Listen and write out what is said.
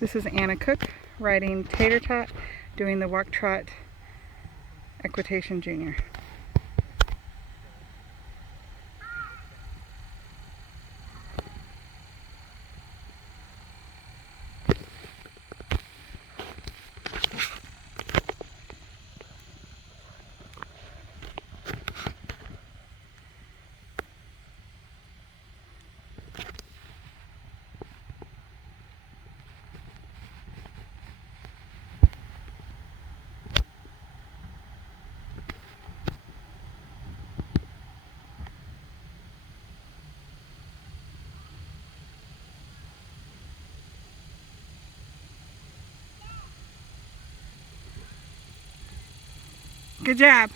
This is Anna Cook riding Tater Tot, doing the Walk Trot Equitation Junior. Good job.